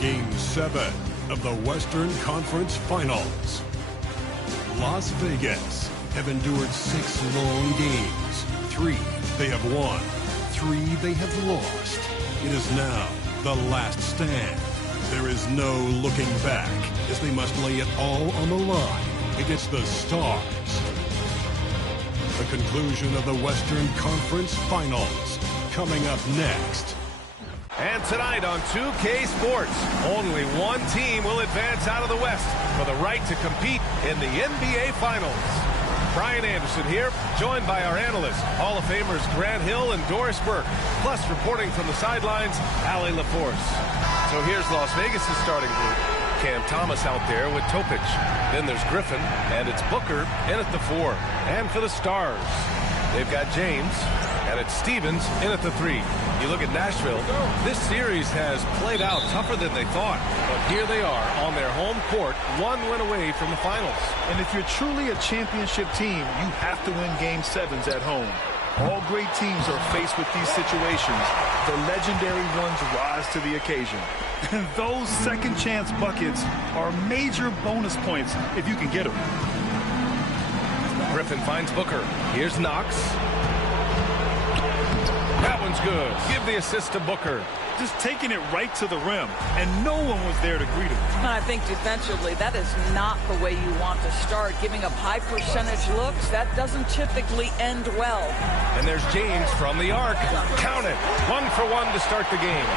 Game 7 of the Western Conference Finals. Las Vegas have endured 6 long games. 3 they have won, 3 they have lost. It is now the last stand. There is no looking back as they must lay it all on the line against the Stars. The conclusion of the Western Conference Finals coming up next. And tonight on 2K Sports, only one team will advance out of the West for the right to compete in the NBA Finals. Brian Anderson here, joined by our analysts, Hall of Famers Grant Hill and Doris Burke, plus reporting from the sidelines, Allie LaForce. So here's Las Vegas' starting group. Cam Thomas out there with Topic. Then there's Griffin, and it's Booker in at the 4. And for the Stars, they've got James, and it's Stevens in at the 3. You look at Nashville, this series has played out tougher than they thought. But here they are on their home court, 1 win away from the finals. And if you're truly a championship team, you have to win Game 7s at home. All great teams are faced with these situations. The legendary ones rise to the occasion. Those second chance buckets are major bonus points if you can get them. Griffin finds Booker. Here's Knox. That one's good. Give the assist to Booker. Just taking it right to the rim, and no one was there to greet him. I think defensively, that is not the way you want to start. Giving up high percentage looks, that doesn't typically end well. And there's James from the arc. Count it. 1 for 1 to start the game.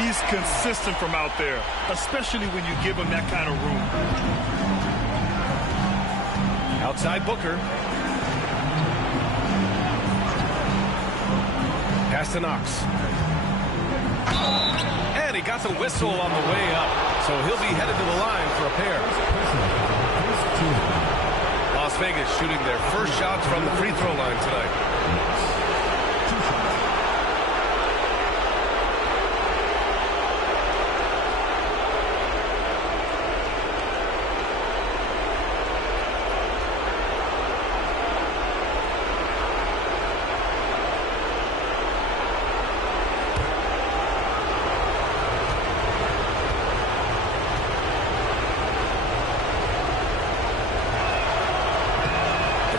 He's consistent from out there, especially when you give him that kind of room. Outside Booker. Pass to Knox. And he got the whistle on the way up. So he'll be headed to the line for a pair. Las Vegas shooting their first shots from the free throw line tonight.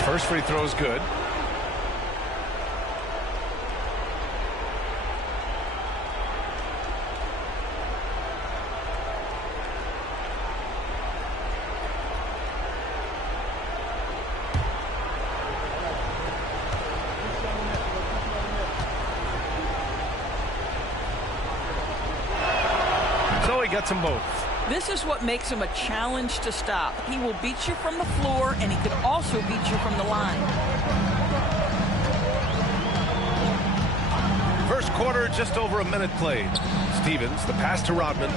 First free throw is good. So he gets them both. This is what makes him a challenge to stop. He will beat you from the floor, and he can also beat you from the line. First quarter, just over a minute played. Stevens, the pass to Rodman.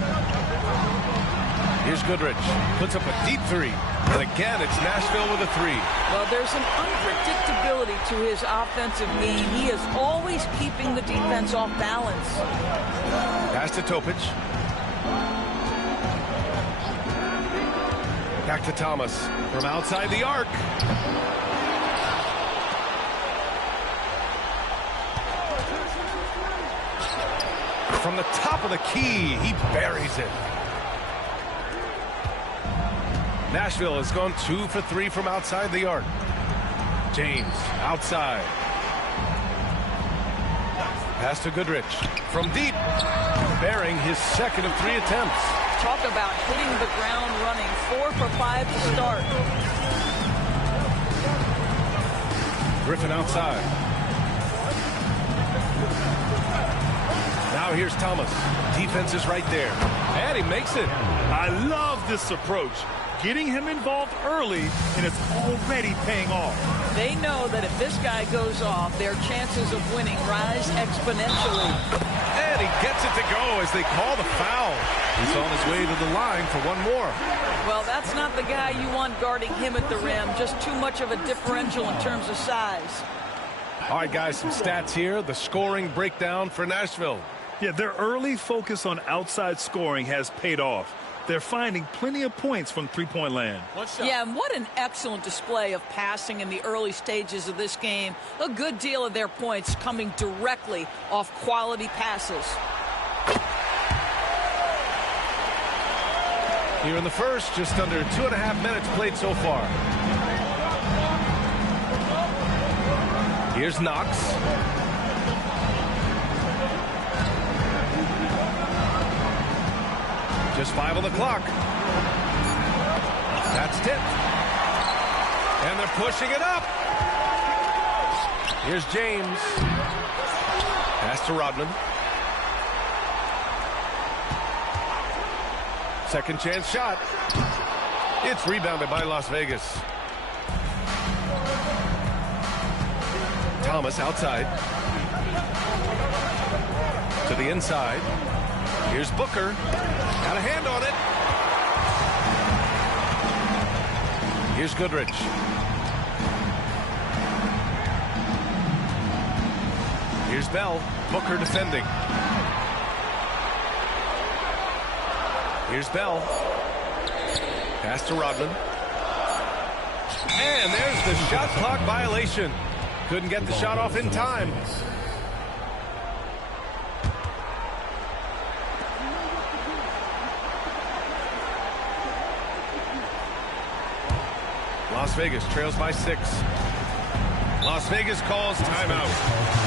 Here's Goodrich. Puts up a deep 3. And again, it's Nashville with a 3. Well, there's an unpredictability to his offensive game. He is always keeping the defense off balance. Pass to Topic. Back to Thomas from outside the arc. From the top of the key, he buries it. Nashville has gone 2 for 3 from outside the arc. James outside. Pass to Goodrich from deep, bearing his second of 3 attempts. Talk about hitting the ground running. 4 for 5 to start. Griffin outside. Now here's Thomas. Defense is right there. And he makes it. I love this approach. Getting him involved early, and it's already paying off. They know that if this guy goes off, their chances of winning rise exponentially. And he gets it to go as they call the foul. He's on his way to the line for one more. Well, that's not the guy you want guarding him at the rim. Just too much of a differential in terms of size. All right, guys, some stats here. The scoring breakdown for Nashville. Yeah, their early focus on outside scoring has paid off. They're finding plenty of points from three-point land. Yeah, and what an excellent display of passing in the early stages of this game. A good deal of their points coming directly off quality passes. Here in the first, just under 2.5 minutes played so far. Here's Knox. Just 5 on the clock. That's tipped. And they're pushing it up. Here's James. Pass to Rodman. Second chance shot. It's rebounded by Las Vegas. Thomas outside. To the inside. Here's Booker. Got a hand on it. Here's Goodrich. Here's Bell. Booker defending. Here's Bell. Pass to Rodman. And there's the shot clock violation. Couldn't get the shot off in time. Las Vegas trails by 6. Las Vegas calls timeout.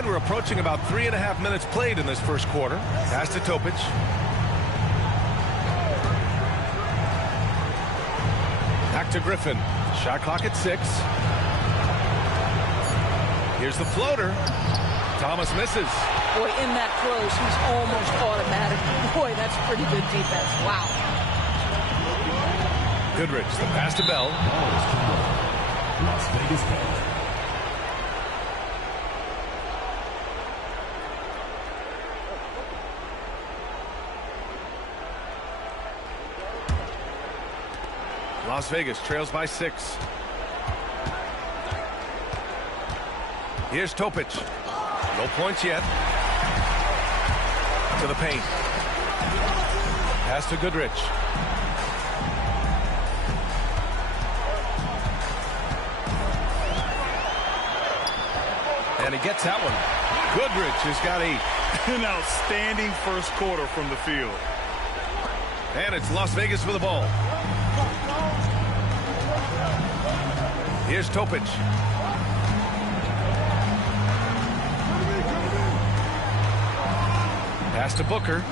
And we're approaching about 3.5 minutes played in this first quarter. Pass to Topic. Back to Griffin. Shot clock at 6. Here's the floater. Thomas misses. Boy, in that close, he's almost automatic. Boy, that's pretty good defense. Wow. Goodrich, the pass to Bell. Las Vegas Bell. Las Vegas trails by 6. Here's Topic. No points yet. To the paint. Pass to Goodrich. And he gets that one. Goodrich has got 8. An outstanding first quarter from the field. And it's Las Vegas with the ball. Here's Topic. Pass to Booker.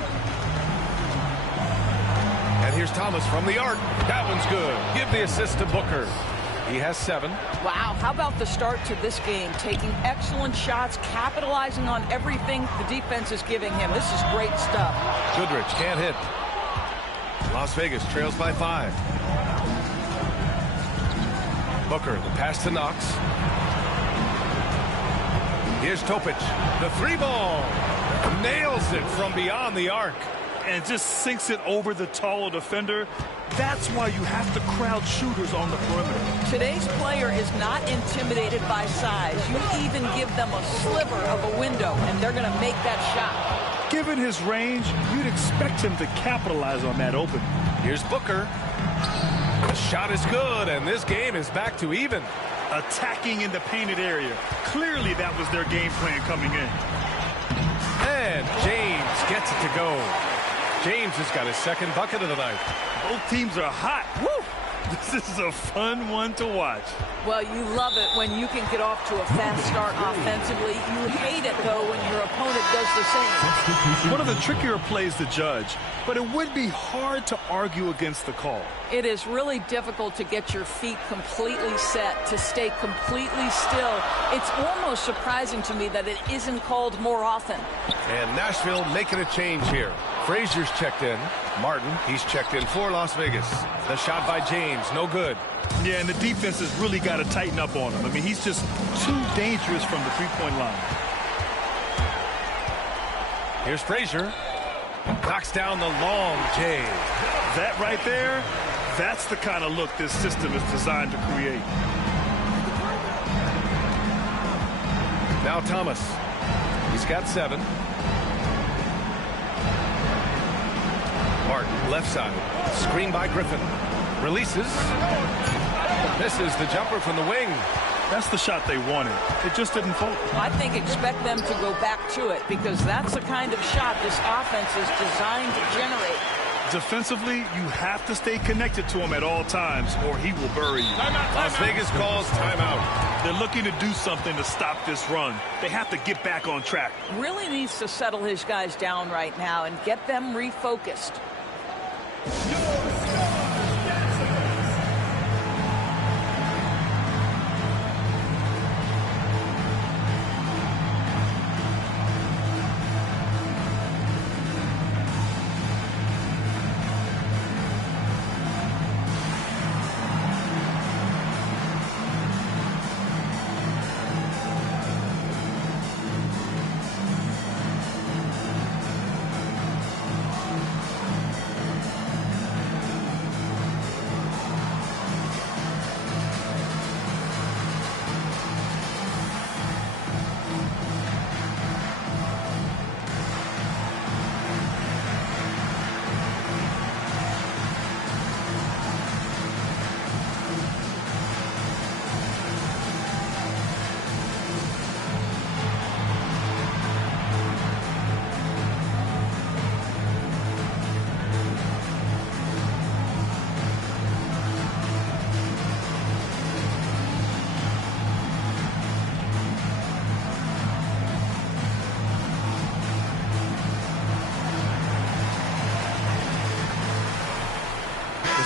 And here's Thomas from the arc. That one's good. Give the assist to Booker. He has 7. Wow, how about the start to this game? Taking excellent shots, capitalizing on everything the defense is giving him. This is great stuff. Goodrich can't hit. Las Vegas trails by 5. Booker, the pass to Knox. Here's Topic. The three ball. Nails it from beyond the arc. And just sinks it over the taller defender. That's why you have to crowd shooters on the perimeter. Today's player is not intimidated by size. You even give them a sliver of a window, and they're going to make that shot. Given his range, you'd expect him to capitalize on that opening. Here's Booker. The shot is good, and this game is back to even. Attacking in the painted area. Clearly that was their game plan coming in. And James gets it to go. James has got his second bucket of the night. Both teams are hot. Woo! This is a fun one to watch. Well, you love it when you can get off to a fast start offensively. You hate it, though, when your opponent does the same. One of the trickier plays to judge, but it would be hard to argue against the call. It is really difficult to get your feet completely set, to stay completely still. It's almost surprising to me that it isn't called more often. And Nashville making a change here. Frazier's checked in. Martin, he's checked in for Las Vegas. The shot by James, no good. Yeah, and the defense has really got to tighten up on him. I mean, he's just too dangerous from the three-point line. Here's Frazier. Knocks down the long J. That right there, that's the kind of look this system is designed to create. Now Thomas. He's got 7. Martin, left side. Screen by Griffin. Releases. Misses the jumper from the wing. That's the shot they wanted. It just didn't fall. I think expect them to go back to it because that's the kind of shot this offense is designed to generate. Defensively, you have to stay connected to him at all times or he will bury you. Las Vegas calls timeout. They're looking to do something to stop this run. They have to get back on track. Really needs to settle his guys down right now and get them refocused.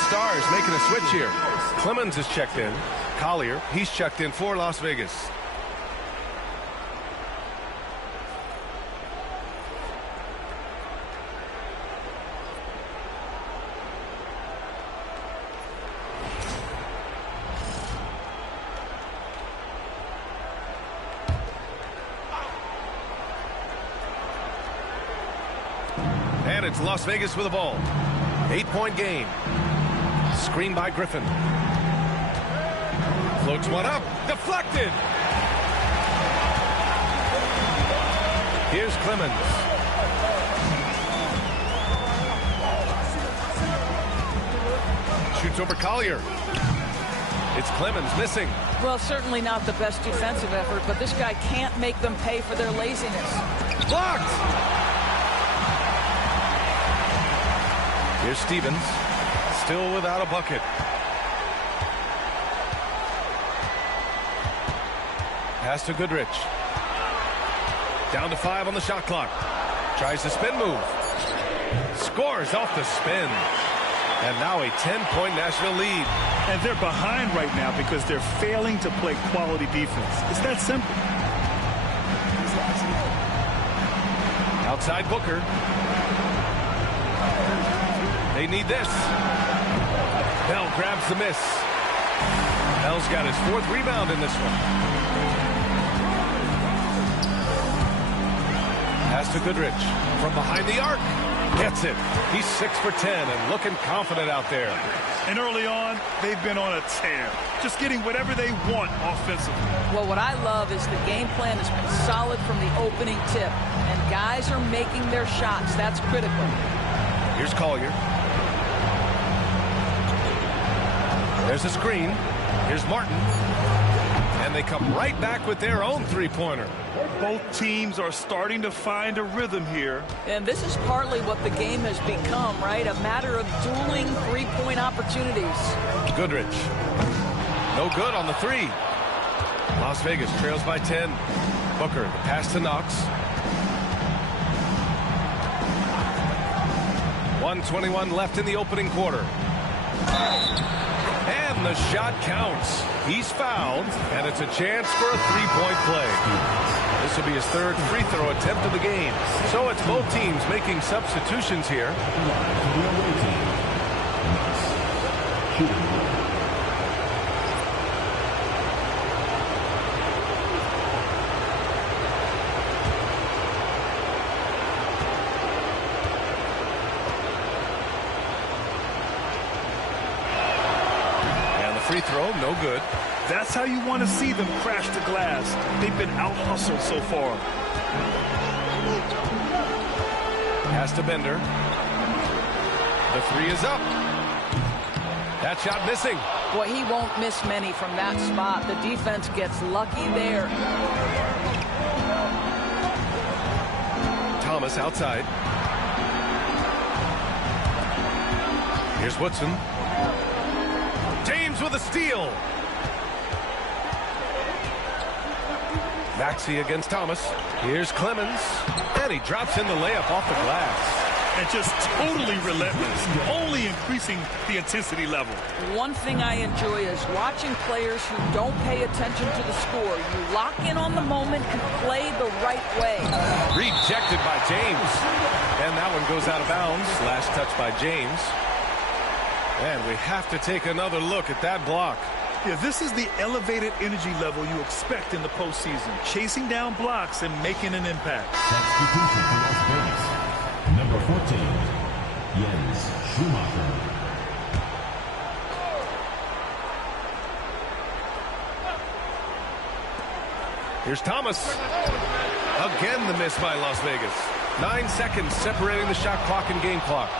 Stars making a switch here. Clemens is checked in. Collier, he's checked in for Las Vegas. And it's Las Vegas with the ball. 8-point game. Screen by Griffin. Floats one up. Deflected. Here's Clemens. Shoots over Collier. It's Clemens missing. Well, certainly not the best defensive effort, but this guy can't make them pay for their laziness. Blocked. Here's Stevens. Still without a bucket. Pass to Goodrich. Down to 5 on the shot clock. Tries the spin move. Scores off the spin. And now a 10-point Nashville lead. And they're behind right now because they're failing to play quality defense. It's that simple. Outside Booker. They need this. Bell grabs the miss. Bell's got his 4th rebound in this one. Pass to Goodrich. From behind the arc. Gets it. He's 6 for 10 and looking confident out there. And early on, they've been on a tear. Just getting whatever they want offensively. Well, what I love is the game plan has been solid from the opening tip. And guys are making their shots. That's critical. Here's Collier. There's a screen. Here's Martin. And they come right back with their own three-pointer. Both teams are starting to find a rhythm here. And this is partly what the game has become, right? A matter of dueling three-point opportunities. Goodrich. No good on the three. Las Vegas trails by 10. Booker, the pass to Knox. 1:21 left in the opening quarter. And the shot counts. He's fouled, and it's a chance for a three-point play. This will be his third free throw attempt of the game. So it's both teams making substitutions here. Free throw, no good. That's how you want to see them crash the glass. They've been out-hustled so far. Pass to Bender. The three is up. That shot missing. Boy, he won't miss many from that spot. The defense gets lucky there. Thomas outside. Here's Woodson. James with a steal. Maxey against Thomas. Here's Clemens. And he drops in the layup off the glass. And just totally relentless, only increasing the intensity level. One thing I enjoy is watching players who don't pay attention to the score. You lock in on the moment and play the right way. Rejected by James. And that one goes out of bounds. Last touch by James. And we have to take another look at that block. Yeah, this is the elevated energy level you expect in the postseason. Chasing down blocks and making an impact. Substitution for Las Vegas. Number 14, Jens Schumacher. Here's Thomas. Again the miss by Las Vegas. 9 seconds separating the shot clock and game clock.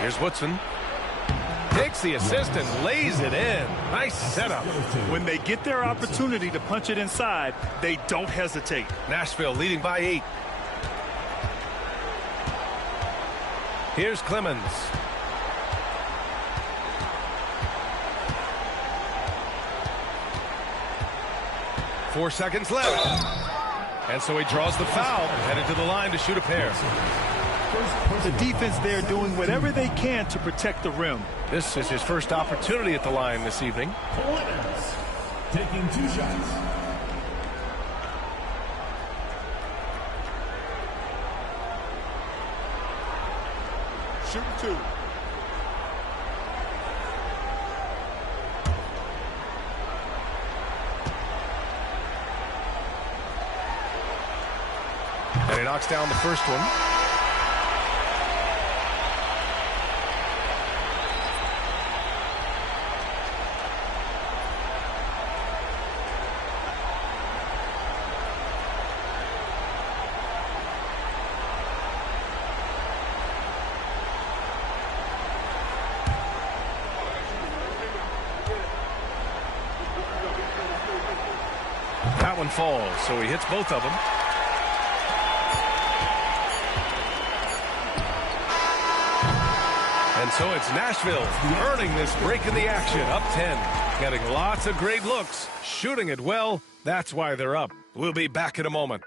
Here's Woodson. Takes the assist and lays it in. Nice setup. When they get their opportunity to punch it inside, they don't hesitate. Nashville leading by 8. Here's Clemens. Four seconds left. And so he draws the foul, headed to the line to shoot a pair. The defense there doing whatever they can to protect the rim. This is his first opportunity at the line this evening. Clemens taking 2 shots. Shooting 2. And he knocks down the first one. That one falls, so he hits both of them. And so it's Nashville earning this break in the action, up 10. Getting lots of great looks, shooting it well. That's why they're up. We'll be back in a moment.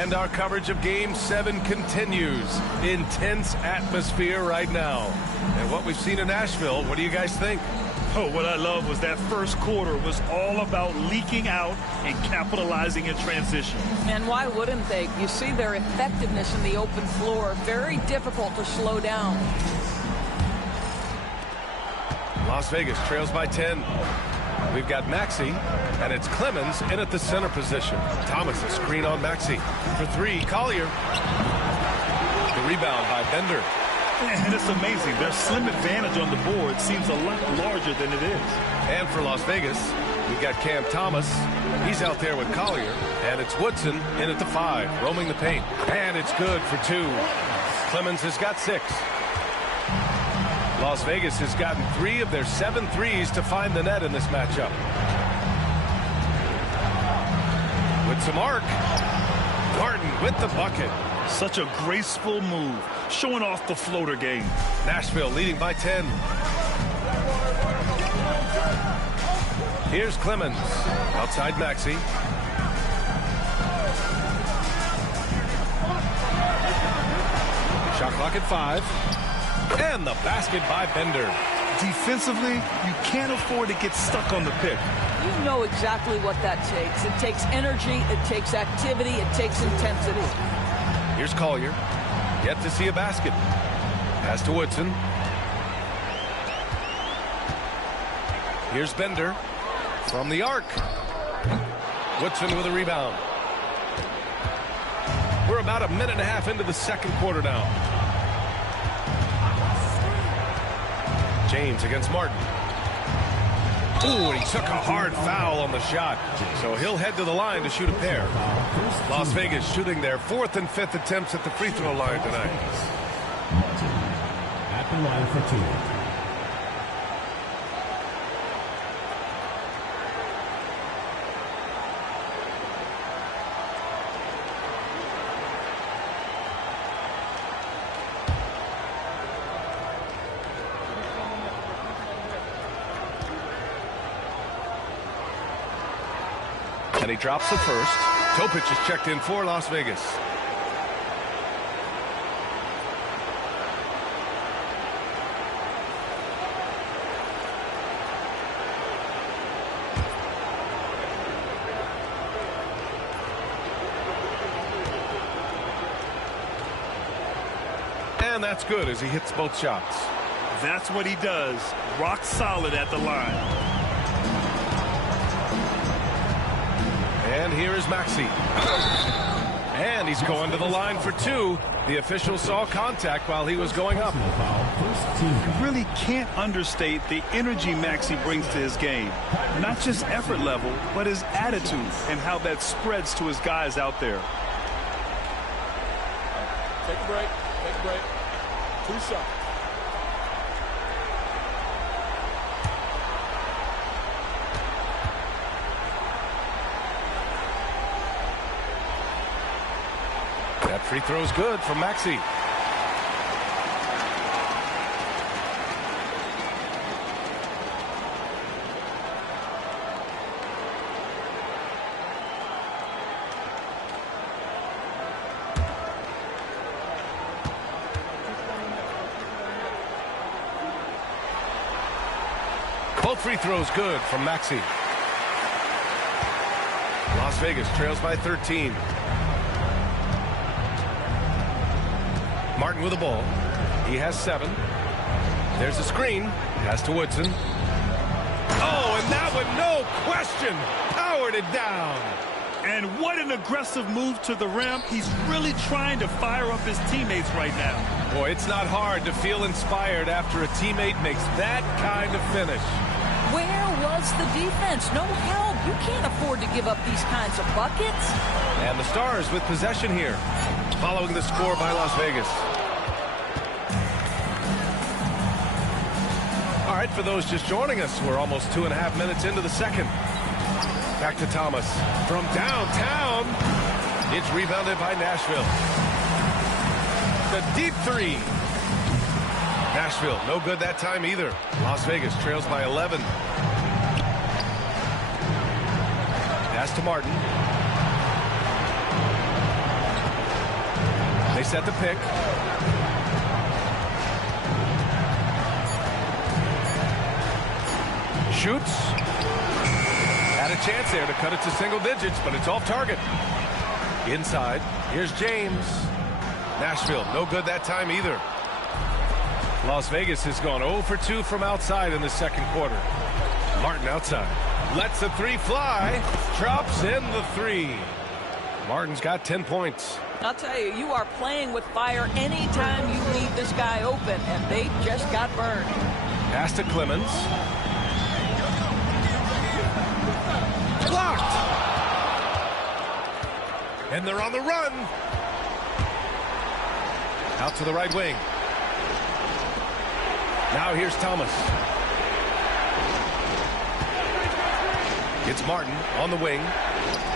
And our coverage of Game 7 continues. Intense atmosphere right now. And what we've seen in Nashville, what do you guys think? Oh, what I love was that first quarter was all about leaking out and capitalizing in transition. And why wouldn't they? You see their effectiveness in the open floor. Very difficult to slow down. Las Vegas trails by 10. We've got Maxey, and it's Clemens in at the center position. Thomas, a screen on Maxey. For three, Collier. The rebound by Bender. And it's amazing. Their slim advantage on the board seems a lot larger than it is. And for Las Vegas, we've got Cam Thomas. He's out there with Collier. And it's Woodson in at the 5, roaming the paint. And it's good for 2. Clemens has got 6. Las Vegas has gotten 3 of their 7 threes to find the net in this matchup. With some arc, Martin with the bucket. Such a graceful move, showing off the floater game. Nashville leading by 10. Here's Clemens. Outside Maxey. Shot clock at 5. And the basket by Bender. Defensively, you can't afford to get stuck on the pick. You know exactly what that takes. It takes energy, it takes activity, it takes intensity. Here's Collier. Yet to see a basket. Pass to Woodson. Here's Bender from the arc. Woodson with a rebound. We're about a minute and a half into the second quarter now. James against Martin. Ooh, and he took a hard foul on the shot. So he'll head to the line to shoot a pair. Las Vegas shooting their 4th and 5th attempts at the free throw line tonight. Martin at the line for 2. And he drops the first. Topic is checked in for Las Vegas. And that's good as he hits both shots. That's what he does. Rock solid at the line. And here is Maxey. And he's going to the line for 2. The official saw contact while he was going up. You really can't understate the energy Maxey brings to his game. Not just effort level, but his attitude and how that spreads to his guys out there. Take a break. Take a break. 2 shots. That free throw's good from Maxey. Both free throws good from Maxey. Las Vegas trails by 13. Martin with the ball. He has 7. There's a screen. Pass to Woodson. Oh, and that one, no question, powered it down. And what an aggressive move to the rim. He's really trying to fire up his teammates right now. Boy, it's not hard to feel inspired after a teammate makes that kind of finish. Where was the defense? No help. You can't afford to give up these kinds of buckets. And the Stars with possession here, following the score by Las Vegas. All right, for those just joining us, we're almost 2.5 minutes into the second. Back to Thomas from downtown. It's rebounded by Nashville. The deep 3. Nashville, no good that time either. Las Vegas trails by 11. Pass to Martin. They set the pick. Shoots. Had a chance there to cut it to single digits, but it's off target. Inside. Here's James. Nashville, no good that time either. Las Vegas has gone 0 for 2 from outside in the second quarter. Martin outside. Lets the three fly. Drops in the three. Martin's got 10 points. I'll tell you, you are playing with fire anytime you leave this guy open, and they just got burned. Pass to Clemens. Blocked. And they're on the run. Out to the right wing. Now here's Thomas. It's Martin on the wing.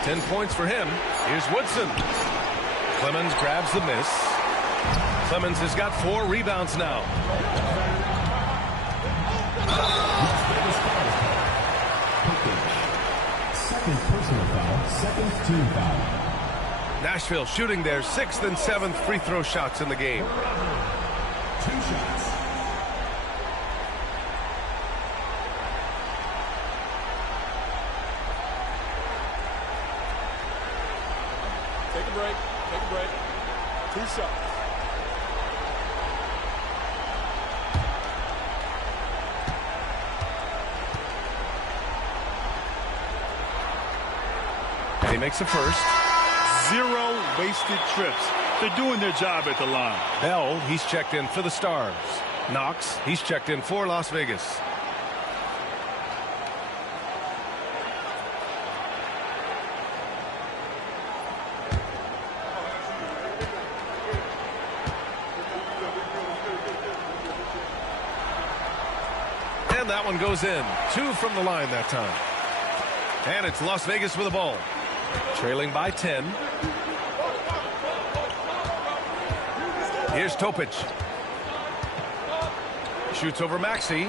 10 points for him. Here's Woodson. Clemens grabs the miss. Clemens has got 4 rebounds now. Second personal foul, second team foul. Nashville shooting their 6th and 7th free throw shots in the game. 2 shots. Take a break. Take a break. 2 shots. And he makes the first. 0 wasted trips. They're doing their job at the line. Bell, he's checked in for the Stars. Knox, he's checked in for Las Vegas. And that one goes in. 2 from the line that time. And it's Las Vegas with the ball. Trailing by 10. Here's Topic. Shoots over Maxey.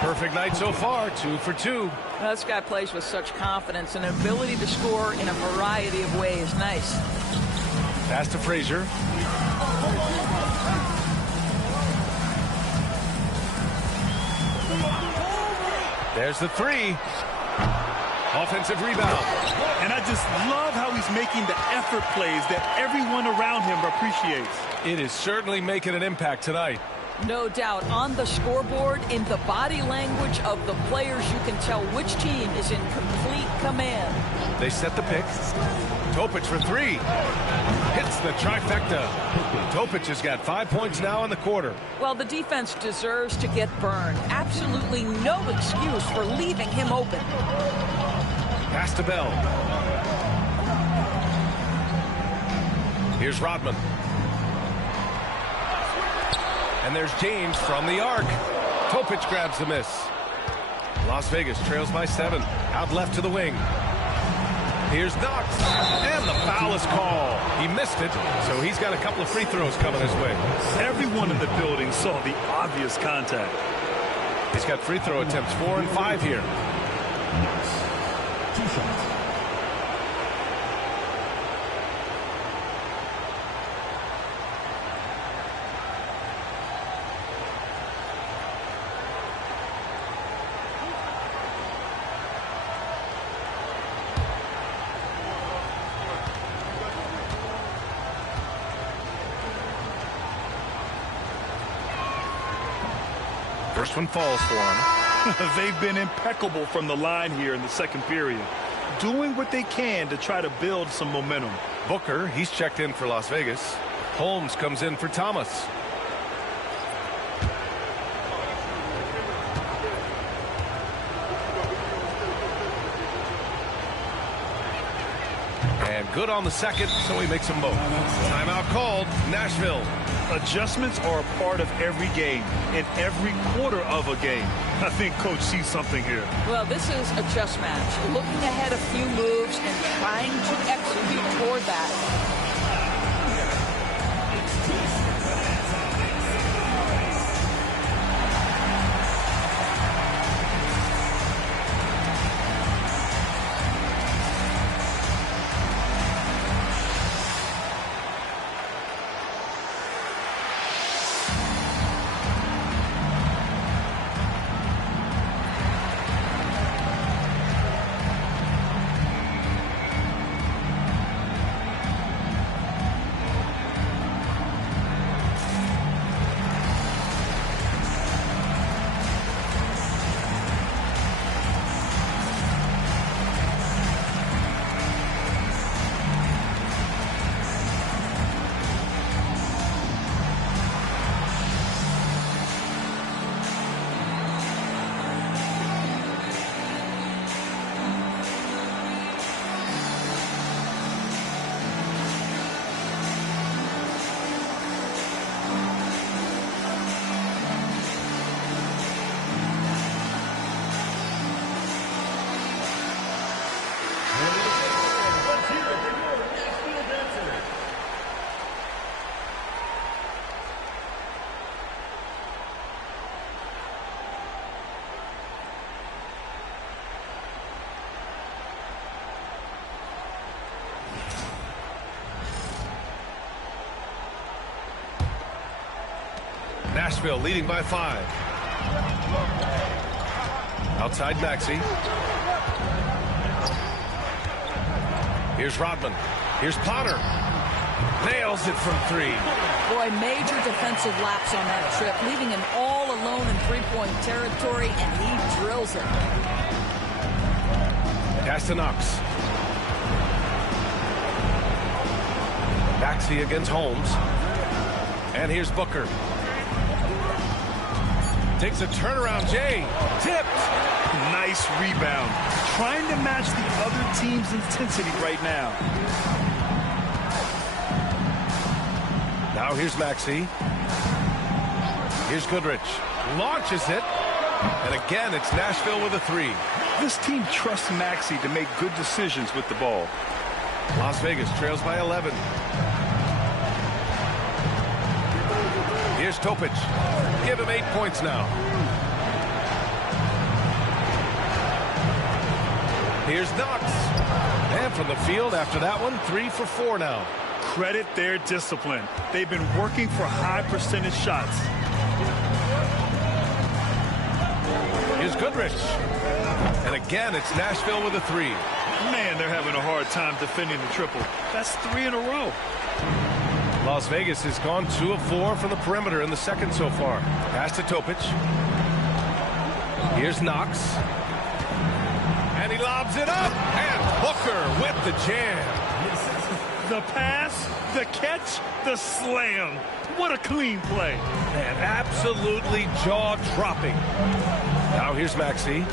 Perfect night so far. 2 for 2. Well, this guy plays with such confidence and ability to score in a variety of ways. Nice. Pass to Frazier. There's the 3. Offensive rebound. And I just love how he's making the effort plays that everyone around him appreciates. It is certainly making an impact tonight. No doubt. On the scoreboard, in the body language of the players, you can tell which team is in complete command. They set the pick. Topic for 3. Hits the trifecta. Topic has got 5 points now in the quarter. Well, the defense deserves to get burned. Absolutely no excuse for leaving him open. Pass to Bell. Here's Rodman. And there's James from the arc. Topic grabs the miss. Las Vegas trails by 7. Out left to the wing. Here's Knox. And the foul is called. He missed it, so he's got a couple of free throws coming his way. Everyone in the building saw the obvious contact. He's got free throw attempts 4 and 5 here. 2 shots. First one falls for him. They've been impeccable from the line here in the second period, doing what they can to try to build some momentum. Booker, he's checked in for Las Vegas. Holmes comes in for Thomas. And good on the second, so he makes them both. Timeout called. Nashville. Adjustments are a part of every game, in every quarter of a game. I think Coach sees something here. Well, this is a chess match. Looking ahead a few moves and trying to execute toward that. Nashville leading by 5. Outside Maxey. Here's Rodman. Here's Potter. Nails it from 3. Boy, major defensive lapse on that trip, leaving him all alone in three-point territory, and he drills it. Pass to Knox. Maxey against Holmes. And here's Booker. Takes a turnaround, Jay. Tipped. Nice rebound. Trying to match the other team's intensity right now. Now here's Maxey. Here's Goodrich. Launches it. And again, it's Nashville with a 3. This team trusts Maxey to make good decisions with the ball. Las Vegas trails by 11. Here's Topic. Give him 8 points now. Here's Knox. And from the field after that one, 3 for 4 now. Credit their discipline. They've been working for high percentage shots. Here's Goodrich. And again, it's Nashville with a 3. Man, they're having a hard time defending the triple. That's 3 in a row. Las Vegas has gone 2 of 4 from the perimeter in the second so far. Pass to Topic. Here's Knox. And he lobs it up. And Hooker with the jam. The pass, the catch, the slam. What a clean play. Man, absolutely jaw-dropping. Now here's Maxey.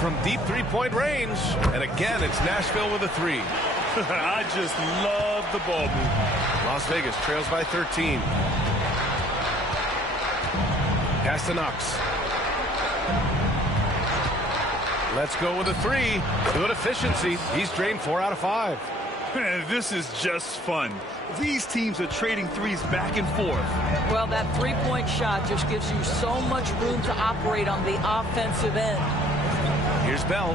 From deep three-point range. And again, it's Nashville with a 3. I just love the ball movement. Las Vegas trails by 13. Pass to Knox. Let's go with a 3. Good efficiency. He's drained 4 out of 5. Man, this is just fun. These teams are trading threes back and forth. Well, that three-point shot just gives you so much room to operate on the offensive end. Here's Bell.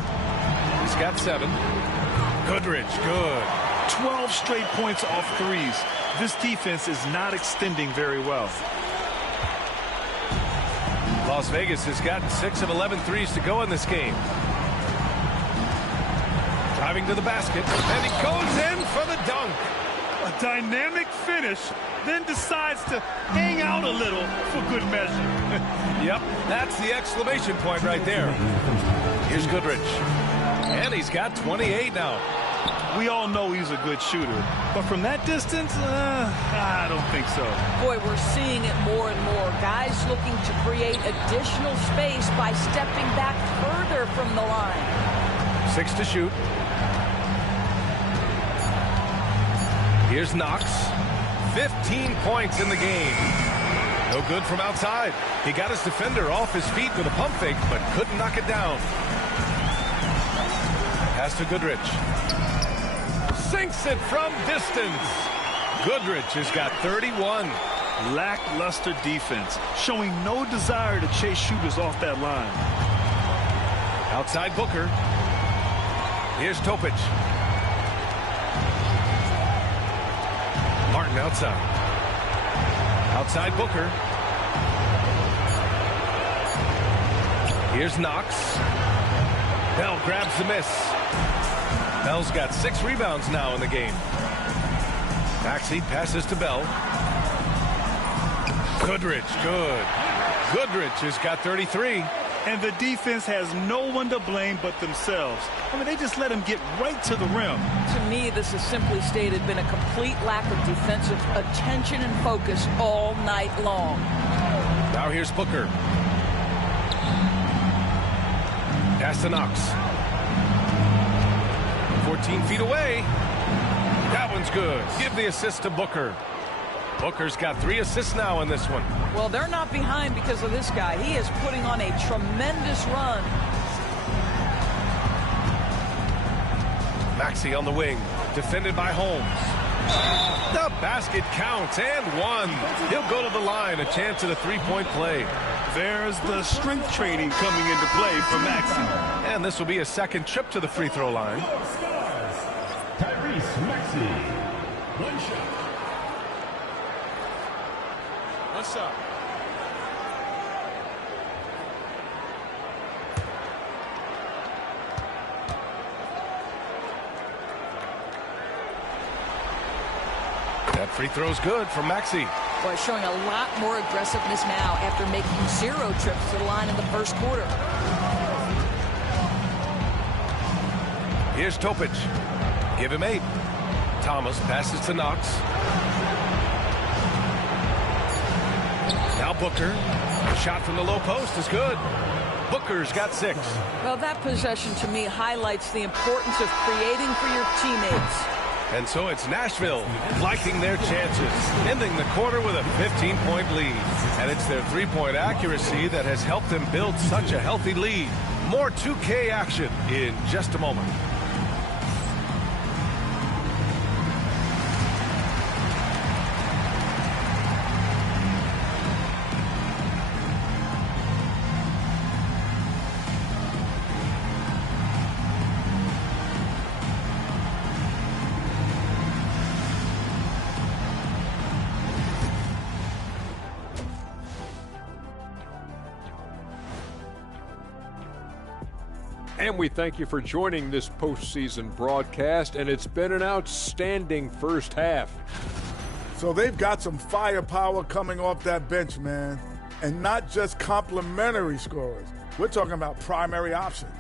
He's got 7. Goodrich, good. 12 straight points off threes. This defense is not extending very well. Las Vegas has gotten 6 of 11 threes to go in this game. Driving to the basket, and he goes in for the dunk. A dynamic finish, then decides to hang out a little for good measure. Yep, that's the exclamation point right there. Here's Goodrich. And he's got 28 now. We all know he's a good shooter, but from that distance, I don't think so. Boy, we're seeing it more and more. Guys looking to create additional space by stepping back further from the line. 6 to shoot. Here's Knox. 15 points in the game. No good from outside. He got his defender off his feet with a pump fake, but couldn't knock it down. Pass to Goodrich. Sinks it from distance. Goodrich has got 31. Lackluster defense, showing no desire to chase shooters off that line. Outside Booker. Here's Topic. Martin outside. Outside Booker. Here's Knox. Bell grabs the miss. Bell's got 6 rebounds now in the game. Maxey passes to Bell. Goodrich, good. Goodrich has got 33. And the defense has no one to blame but themselves. I mean, they just let him get right to the rim. To me, this has simply stated been a complete lack of defensive attention and focus all night long. Now here's Booker. Pass to Knox. 14 feet away. That one's good. Give the assist to Booker. Booker's got 3 assists now in this one. Well, they're not behind because of this guy. He is putting on a tremendous run. Maxey on the wing, defended by Holmes. The basket counts, and 1. He'll go to the line, a chance at a 3-point play. There's the strength training coming into play for Maxey. And this will be a second trip to the free throw line. Tyrese Maxey. 1 shot. What's up? That free throw's good for Maxey. Boy, showing a lot more aggressiveness now after making 0 trips to the line in the first quarter. Here's Topic. Give him 8. Thomas passes to Knox. Now Booker. The shot from the low post is good. Booker's got 6. Well, that possession to me highlights the importance of creating for your teammates. And so it's Nashville liking their chances, ending the quarter with a 15-point lead. And it's their three-point accuracy that has helped them build such a healthy lead. More 2K action in just a moment. And we thank you for joining this postseason broadcast, and it's been an outstanding first half. So they've got some firepower coming off that bench, man. And not just complimentary scorers. We're talking about primary options.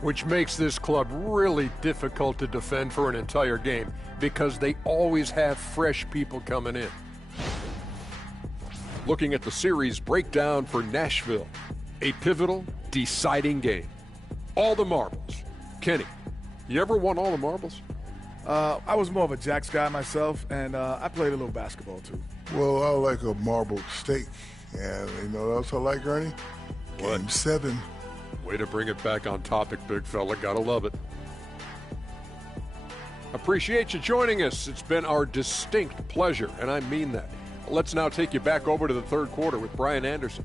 Which makes this club really difficult to defend for an entire game because they always have fresh people coming in. Looking at the series breakdown for Nashville, a pivotal, deciding game. All the marbles. Kenny, you ever won all the marbles? I was more of a jacks guy myself, and I played a little basketball too. Well, I like a marbled steak. And you know what else I like, Ernie? What? Game 7. Way to bring it back on topic, big fella. Gotta love it. Appreciate you joining us. It's been our distinct pleasure, and I mean that. Let's now take you back over to the third quarter with Brian Anderson.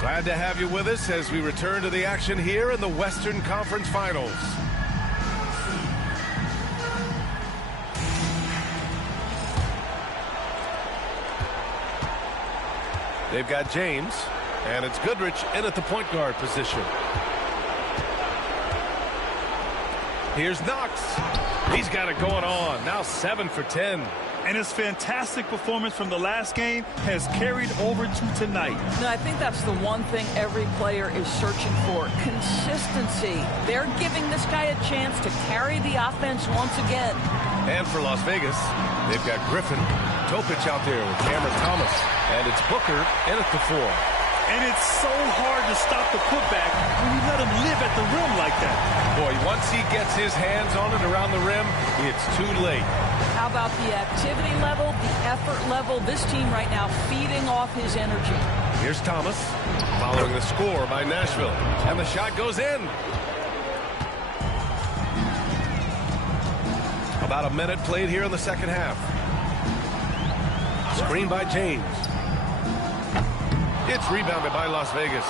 Glad to have you with us as we return to the action here in the Western Conference Finals. They've got James, and it's Goodrich in at the point guard position. Here's Knox. He's got it going on. Now 7 for 10. And his fantastic performance from the last game has carried over to tonight. No, I think that's the one thing every player is searching for, consistency. They're giving this guy a chance to carry the offense once again. And for Las Vegas, they've got Griffin, Topic out there with Cameron Thomas. And it's Booker in at the 4. And it's so hard to stop the putback when you let him live at the rim like that. Boy, once he gets his hands on it around the rim, it's too late. How about the activity level, the effort level? This team right now feeding off his energy. Here's Thomas, following the score by Nashville. And the shot goes in. About a minute played here in the second half. Screen by James. It's rebounded by Las Vegas.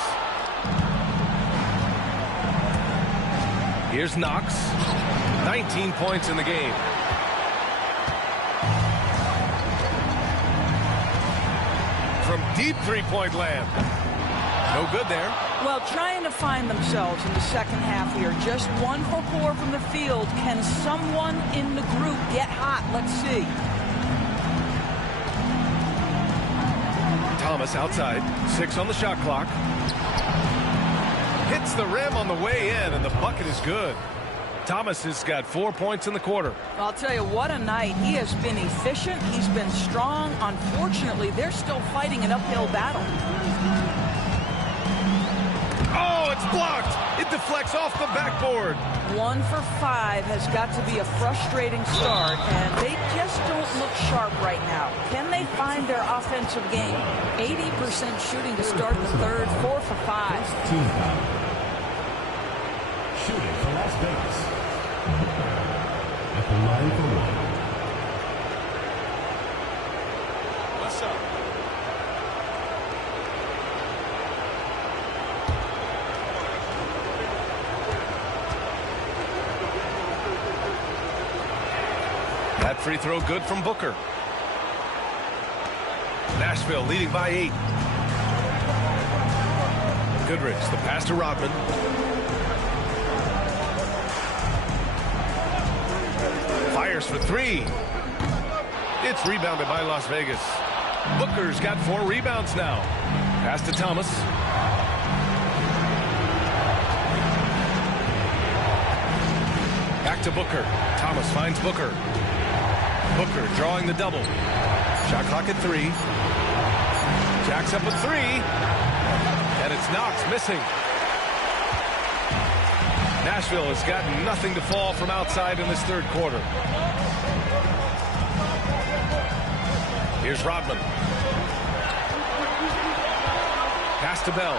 Here's Knox. 19 points in the game. From deep three-point land. No good there. Well, trying to find themselves in the second half here. Just 1 for 4 from the field. Can someone in the group get hot? Let's see. Thomas outside. 6 on the shot clock. Hits the rim on the way in, and the bucket is good. Thomas has got 4 points in the quarter. I'll tell you, what a night. He has been efficient. He's been strong. Unfortunately, they're still fighting an uphill battle. Oh, it's blocked. It deflects off the backboard. 1 for 5 has got to be a frustrating start, and they just don't look sharp right now. Can they find their offensive game? 80% shooting to start the third, 4 for 5. Team foul. Shooting for Las Vegas. At the line for 1. What's up? free throw good from Booker. Nashville leading by 8. Goodrich, the pass to Rodman. Fires for 3. It's rebounded by Las Vegas. Booker's got 4 rebounds now. Pass to Thomas. Back to Booker. Thomas finds Booker. Booker drawing the double. Shot clock at 3. Jacks up a 3. And it's Knox missing. Nashville has got nothing to fall from outside in this third quarter. Here's Rodman. Pass to Bell.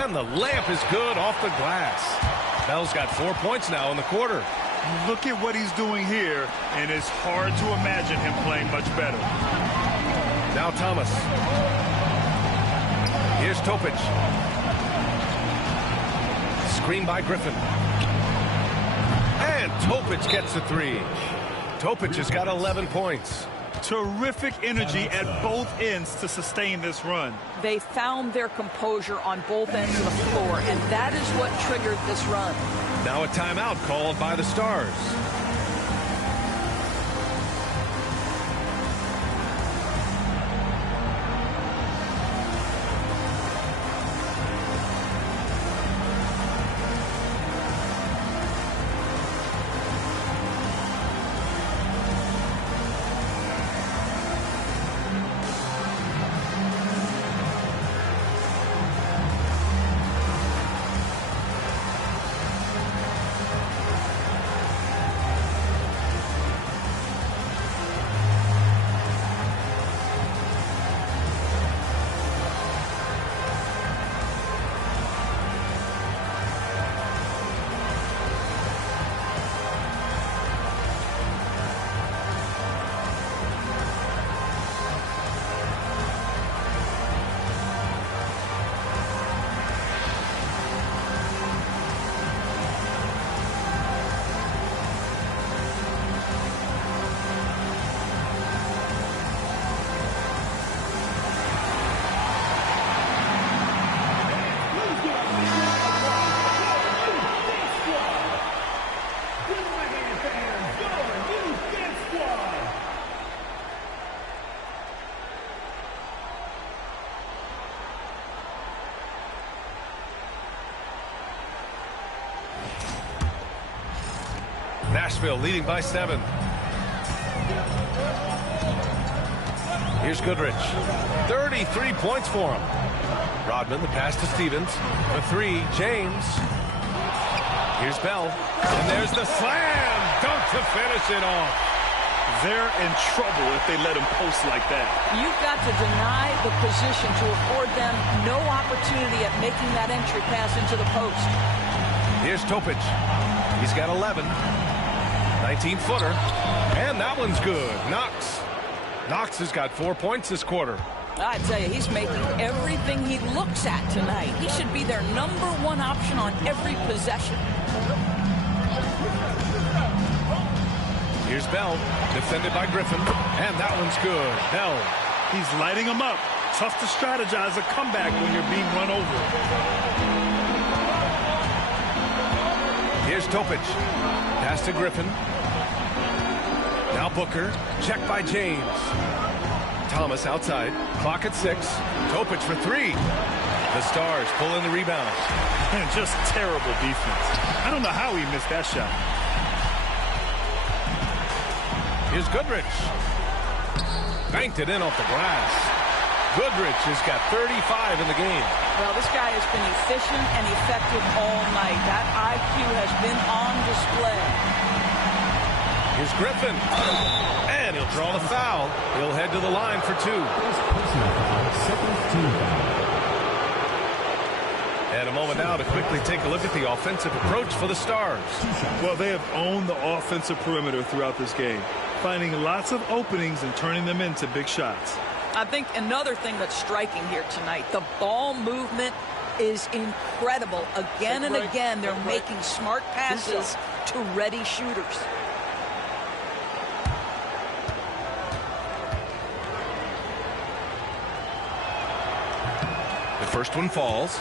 And the layup is good off the glass. Bell's got 4 points now in the quarter. Look at what he's doing here, and it's hard to imagine him playing much better. Now Thomas. Here's Topic. Screen by Griffin. And Topic gets the 3. Topic has got 11 points. Terrific energy at both ends to sustain this run. They found their composure on both ends of the floor, and that is what triggered this run. Now a timeout called by the Stars. Nashville leading by 7. Here's Goodrich. 33 points for him. Rodman, the pass to Stevens. The 3, James. Here's Bell. And there's the slam dunk to finish it off. They're in trouble if they let him post like that. You've got to deny the position to afford them no opportunity at making that entry pass into the post. Here's Topic. He's got 11. 19-footer. And that one's good. Knox has got 4 points this quarter. I tell you, he's making everything he looks at tonight. He should be their #1 option on every possession. Here's Bell, defended by Griffin, and that one's good. Bell. He's lighting them up. Tough to strategize a comeback when you're being run over. Here's Topic. Pass to Griffin. Now Booker. Checked by James. Thomas outside. Clock at 6. Topic for 3. The Stars pull in the rebound. And just terrible defense. I don't know how he missed that shot. Here's Goodrich. Banked it in off the glass. Goodrich has got 35 in the game. Well, this guy has been efficient and effective all night. That IQ has been on display. Here's Griffin. And he'll draw the foul. He'll head to the line for 2. And a moment now to quickly take a look at the offensive approach for the Stars. Well, they have owned the offensive perimeter throughout this game, finding lots of openings and turning them into big shots. I think another thing that's striking here tonight, the ball movement is incredible. Again and again, they're making smart passes to ready shooters. The first one falls.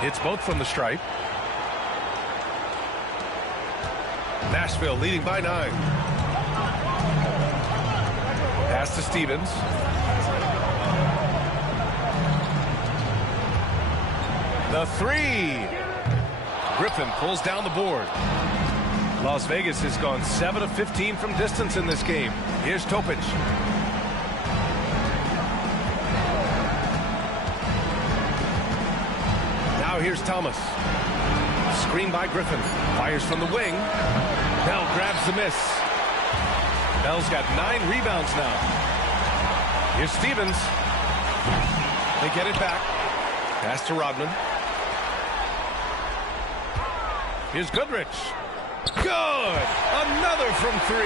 Hits both from the stripe. Nashville leading by 9. Pass to Stevens. The 3. Griffin pulls down the board. Las Vegas has gone 7 of 15 from distance in this game. Here's Topic. Now here's Thomas. Screen by Griffin. Fires from the wing. Bell grabs the miss. Bell's got 9 rebounds now. Here's Stevens. They get it back. Pass to Rodman. Here's Goodrich. Good! Another from 3.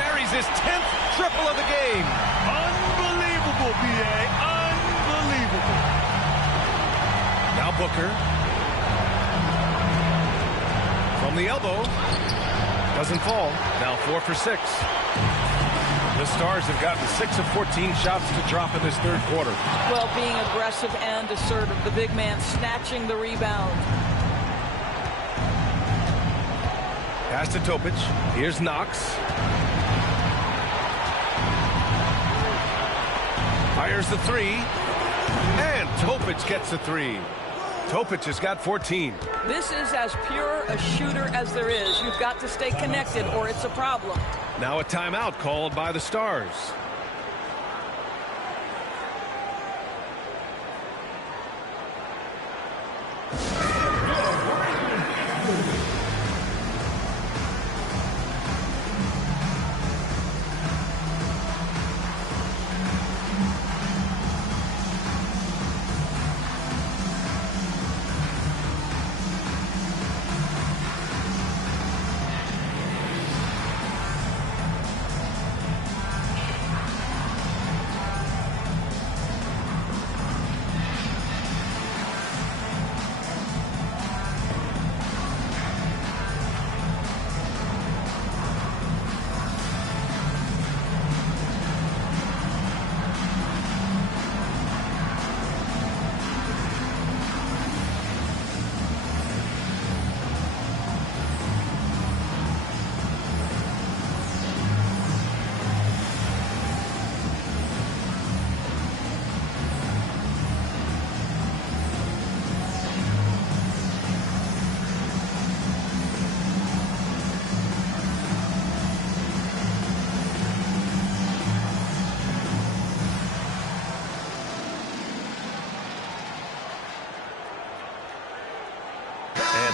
Buries his 10th triple of the game. Unbelievable, B.A. Unbelievable. Now Booker. From the elbow. Doesn't fall. Now 4 for 6. The Stars have gotten 6 of 14 shots to drop in this third quarter. Well, being aggressive and assertive. The big man snatching the rebound. Pass to Topic. Here's Knox. Fires the 3. And Topic gets the 3. Topic has got 14. This is as pure a shooter as there is. You've got to stay connected or it's a problem. Now a timeout called by the Stars.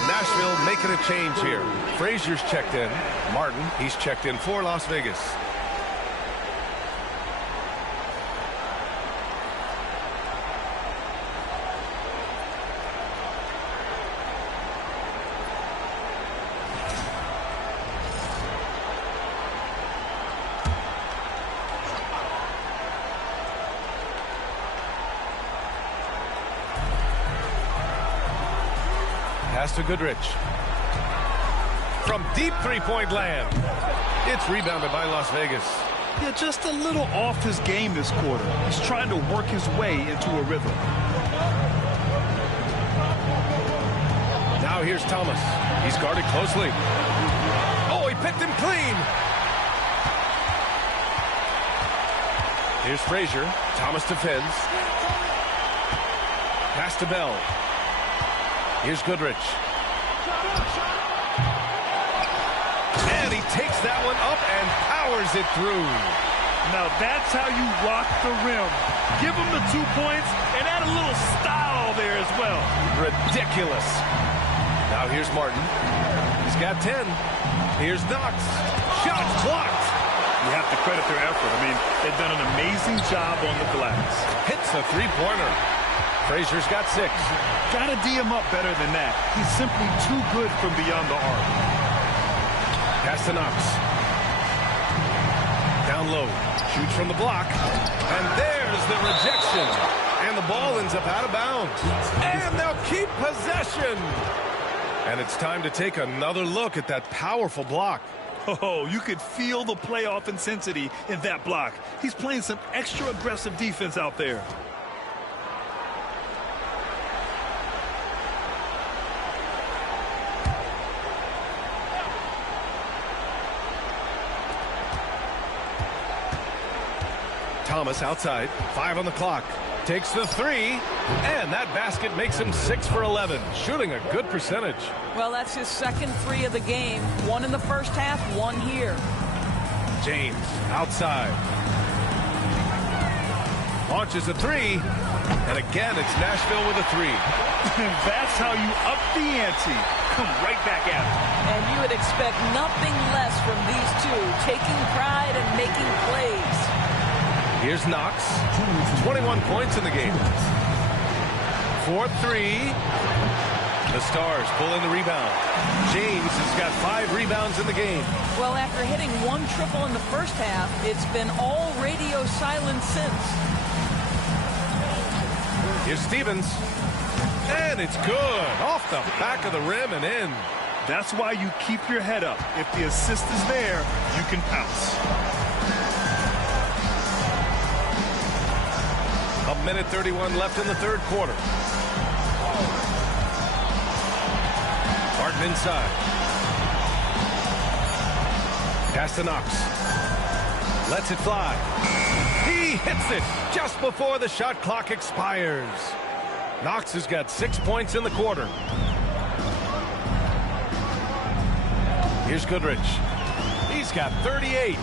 Nashville making a change here. Frazier's checked in. Martin, he's checked in for Las Vegas. Pass to Goodrich. From deep three-point land. It's rebounded by Las Vegas. Yeah, just a little off his game this quarter. He's trying to work his way into a rhythm. Now here's Thomas. He's guarded closely. Oh, he picked him clean. Here's Frazier. Thomas defends. Pass to Bell. Here's Goodrich. And he takes that one up and powers it through. Now that's how you rock the rim. Give him the 2 points and add a little style there as well. Ridiculous. Now here's Martin. He's got 10. Here's Knox. Shot blocked. You have to credit their effort. I mean, they've done an amazing job on the glass. Hits a three-pointer. Frazier's got 6. Got to D him up better than that. He's simply too good from beyond the arc. Pass to Knox. Down low. Shoots from the block. And there's the rejection. And the ball ends up out of bounds. And they'll keep possession. And it's time to take another look at that powerful block. Oh, you could feel the playoff intensity in that block. He's playing some extra aggressive defense out there. Thomas outside. 5 on the clock. Takes the 3. And that basket makes him 6 for 11. Shooting a good percentage. Well, that's his second 3 of the game. 1 in the first half, 1 here. James outside. Launches a 3. And again, it's Nashville with a 3. That's how you up the ante. Come right back at it. And you would expect nothing less from these two, taking pride and making plays. Here's Knox. 21 points in the game. 4-3. The Stars pull in the rebound. James has got 5 rebounds in the game. Well, after hitting 1 triple in the first half, it's been all radio silence since. Here's Stevens. And it's good. Off the back of the rim and in. That's why you keep your head up. If the assist is there, you can pounce. A minute 31 left in the third quarter. Martin inside. Pass to Knox. Lets it fly. He hits it just before the shot clock expires. Knox has got 6 points in the quarter. Here's Goodrich. He's got 38.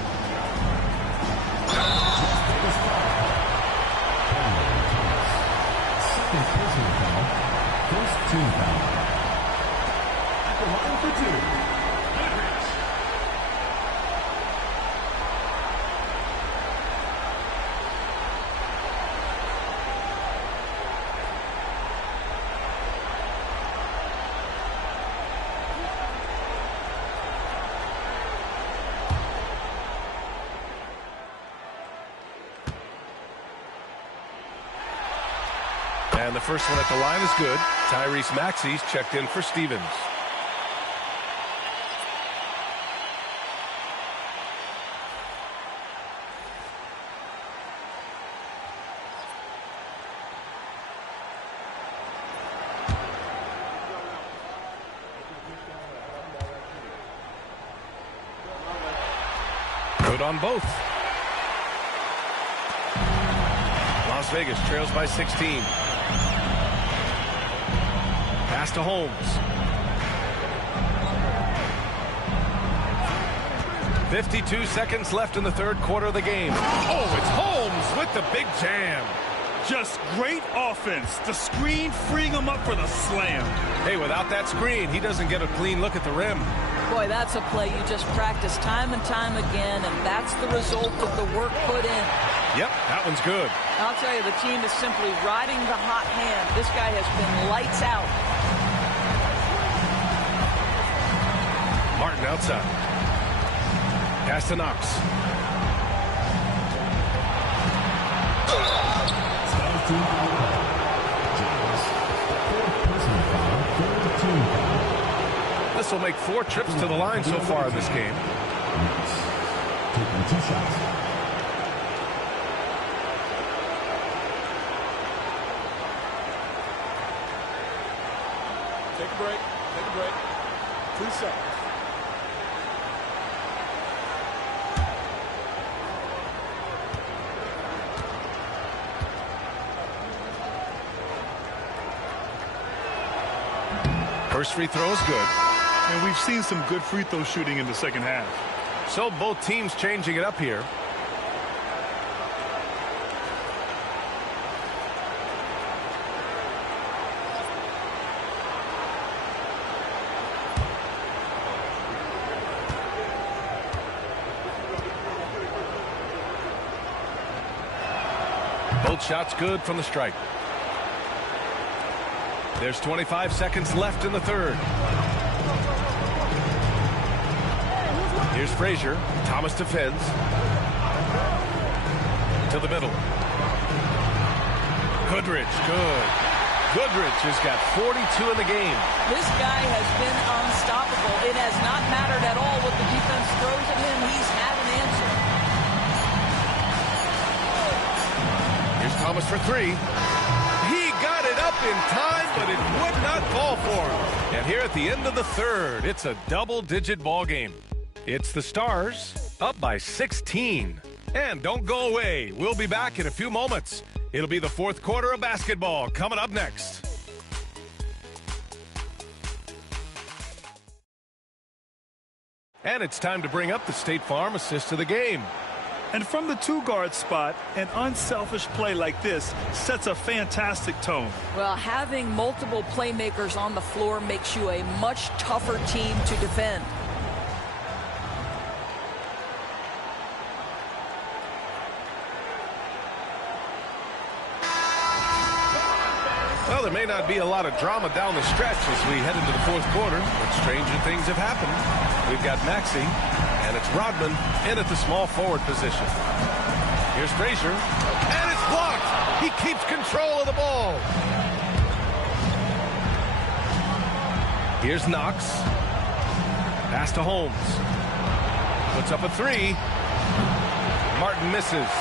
First team foul. At the line for 2, Goodrich. And the first one at the line is good. Tyrese Maxey's checked in for Stevens. Good on both. Las Vegas trails by 16. Pass to Holmes. 52 seconds left in the third quarter of the game. Oh, it's Holmes with the big jam. Just great offense. The screen freeing him up for the slam. Hey, without that screen, he doesn't get a clean look at the rim. Boy, that's a play you just practice time and time again, and that's the result of the work put in. Yep, that one's good. I'll tell you, the team is simply riding the hot hand. This guy has been lights out. Martin outside. Pass to Knox. Stars team foul. James. Fourth personal foul. Third team foul. This will make 4 trips to the line so far in this game. Knox. Taking 2 shots. Take a break. Take a break. 2 seconds. First free throw is good. And we've seen some good free throw shooting in the second half. So both teams changing it up here. Both shots good from the stripe. There's 25 seconds left in the third. Here's Frazier. Thomas defends. To the middle. Goodrich, good. Goodrich has got 42 in the game. This guy has been unstoppable. It has not mattered at all what the defense throws at him. He's had an answer. Here's Thomas for three. He got it up in time, but it would not fall for him. And here at the end of the third, it's a double-digit ball game. It's the Stars up by 16. And don't go away. We'll be back in a few moments. It'll be the fourth quarter of basketball coming up next. And it's time to bring up the State Farm assist of the game. And from the two-guard spot, an unselfish play like this sets a fantastic tone. Well, having multiple playmakers on the floor makes you a much tougher team to defend. Well, there may not be a lot of drama down the stretch as we head into the fourth quarter, but stranger things have happened. We've got Maxey, and it's Rodman in at the small forward position. Here's Frazier, and it's blocked. He keeps control of the ball. Here's Knox. Pass to Holmes. Puts up a three. Martin misses.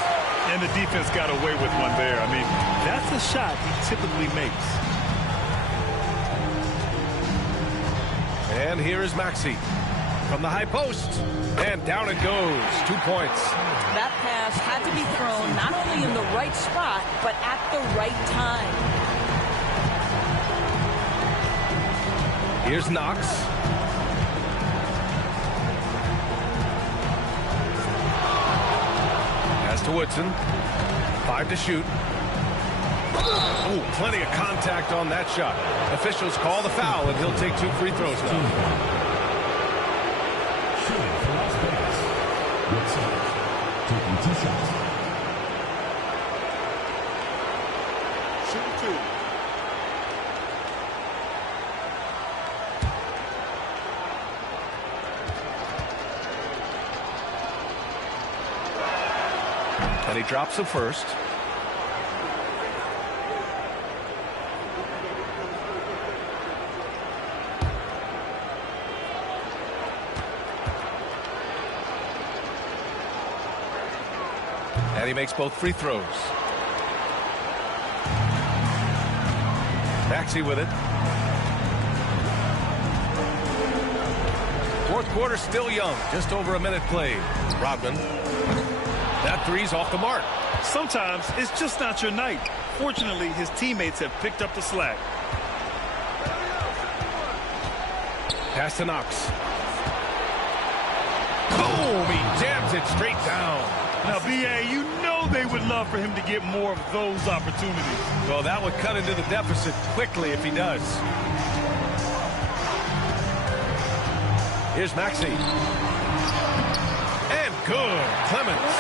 And the defense got away with one there. I mean, that's a shot he typically makes. And here is Maxey from the high post. And down it goes. 2 points. That pass had to be thrown not only in the right spot, but at the right time. Here's Knox. Pass to Woodson. 5 to shoot. Ooh, plenty of contact on that shot. Officials call the foul, and he'll take 2 free throws now. Shooting for Las Vegas. Woodson taking 2 shots. Shoot 2. And he drops the first. And he makes both free throws. Maxey with it. Fourth quarter still young. Just over a minute played. Rodman. That three's off the mark. Sometimes it's just not your night. Fortunately, his teammates have picked up the slack. Pass to Knox. Boom! He jams it straight down. Now, B.A., you know they would love for him to get more of those opportunities. Well, that would cut into the deficit quickly if he does. Here's Maxey. And good. Clemens.